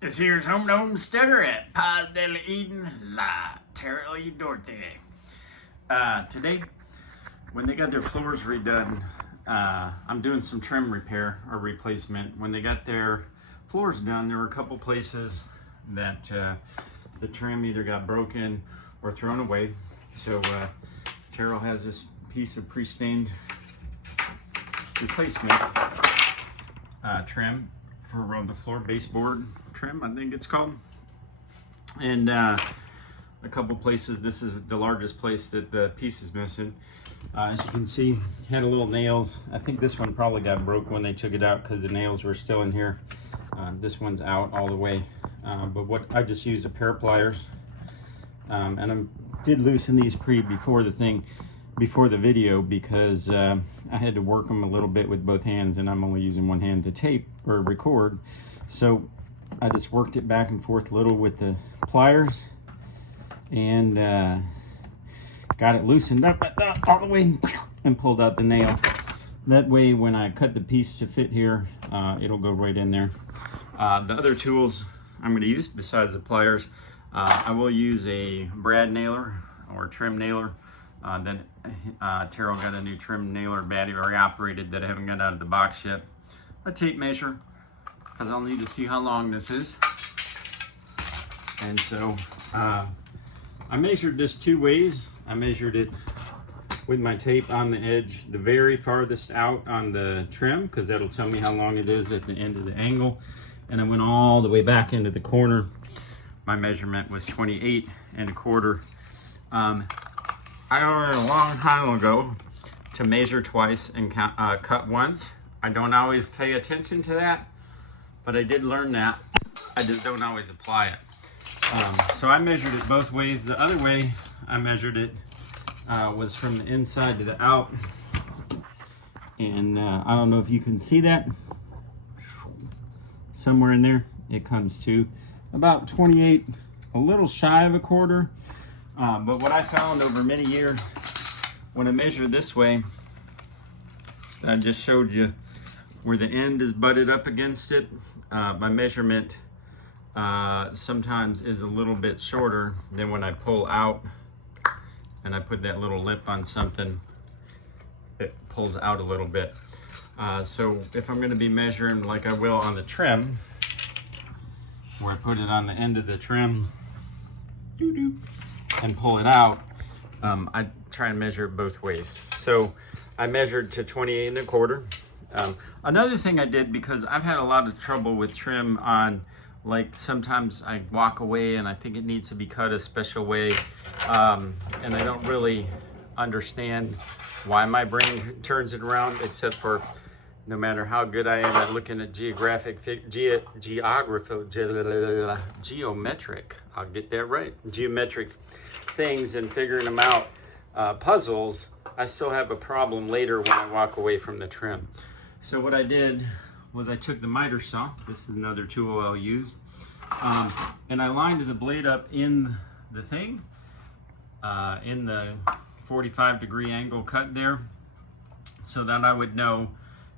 This here's Home to Homesteader at Paz del Eden, La Terra y Dorte. Today, when they got their floors redone, I'm doing some trim repair or replacement. When they got their floors done, there were a couple places that the trim either got broken or thrown away. So Terrell has this piece of pre-stained replacement trim for around the floor, baseboard trim, I think it's called. And a couple places, this is the largest place that the piece is missing. As you can see, had a little nails. I think this one probably got broke when they took it out because the nails were still in here. This one's out all the way. But what I just used a pair of pliers, and I did loosen these before the video because I had to work them a little bit with both hands, and I'm only using one hand to tape or record. So I just worked it back and forth a little with the pliers and got it loosened up all the way and pulled out the nail. That way when I cut the piece to fit here, it'll go right in there. The other tools I'm going to use besides the pliers, I will use a brad nailer or trim nailer. Then Terrell got a new trim nailer, battery operated, that I haven't got out of the box yet. A tape measure, because I'll need to see how long this is. And so I measured this two ways. I measured it with my tape on the edge, the very farthest out on the trim, because that'll tell me how long it is at the end of the angle. And I went all the way back into the corner. My measurement was 28 1/4. I learned a long time ago to measure twice and cut once. I don't always pay attention to that, but I did learn that. I just don't always apply it. So I measured it both ways. The other way I measured it was from the inside to the out. And I don't know if you can see that. Somewhere in there, it comes to about 28, a little shy of 1/4. But what I found over many years, when I measure this way, I just showed you where the end is butted up against it. My measurement sometimes is a little bit shorter than when I pull out and I put that little lip on something, it pulls out a little bit. So if I'm going to be measuring like I will on the trim, where I put it on the end of the trim, and pull it out, I try and measure it both ways. So I measured to 28 1/4. Another thing I did, because I've had a lot of trouble with trim on, like sometimes I walk away and I think it needs to be cut a special way, and I don't really understand why my brain turns it around, except for no matter how good I am at looking at geometric, I'll get that right, geometric things and figuring them out, puzzles, I still have a problem later when I walk away from the trim. So what I did was I took the miter saw, this is another tool I'll use, and I lined the blade up in the thing, in the 45-degree angle cut there, so that I would know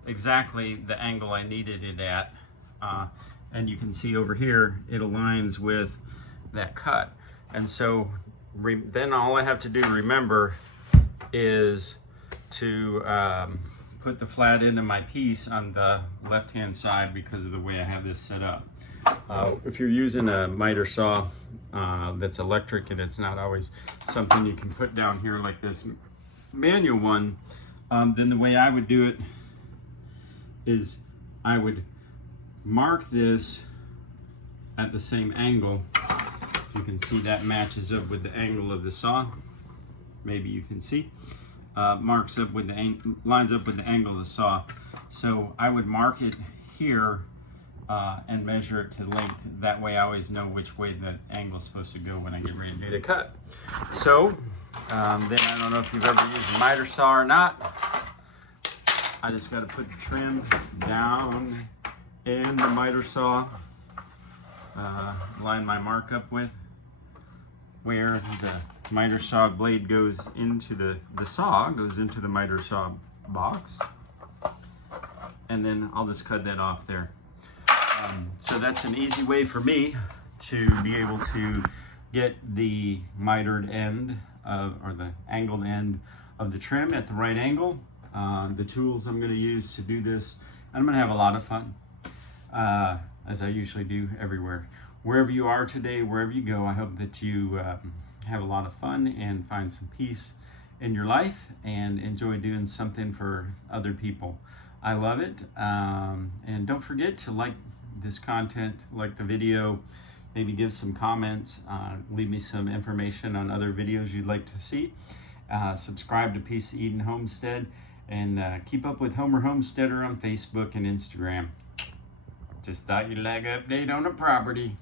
exactly the angle I needed it at. And you can see over here, it aligns with that cut. And so then all I have to do, remember, is to put the flat end of my piece on the left-hand side because of the way I have this set up. If you're using a miter saw that's electric and it's not always something you can put down here like this manual one, then the way I would do it is I would mark this at the same angle. You can see that matches up with the angle of the saw. Maybe you can see. Marks up with lines up with the angle of the saw. So I would mark it here and measure it to length. That way I always know which way the angle is supposed to go when I get ready to do the cut. So then I don't know if you've ever used a miter saw or not. I just got to put the trim down in the miter saw, line my mark up with where the miter saw blade goes into the saw, goes into the miter saw box, and then I'll just cut that off there. So that's an easy way for me to be able to get the mitered end or the angled end of the trim at the right angle. The tools I'm going to use to do this, I'm going to have a lot of fun, as I usually do everywhere. Wherever you are today, wherever you go, I hope that you have a lot of fun and find some peace in your life and enjoy doing something for other people. I love it. And don't forget to like this content, like the video, maybe give some comments, leave me some information on other videos you'd like to see. Subscribe to Peace of Eden Homestead, and keep up with Homer Homesteader on Facebook and Instagram. Just thought you'd like an update on the property.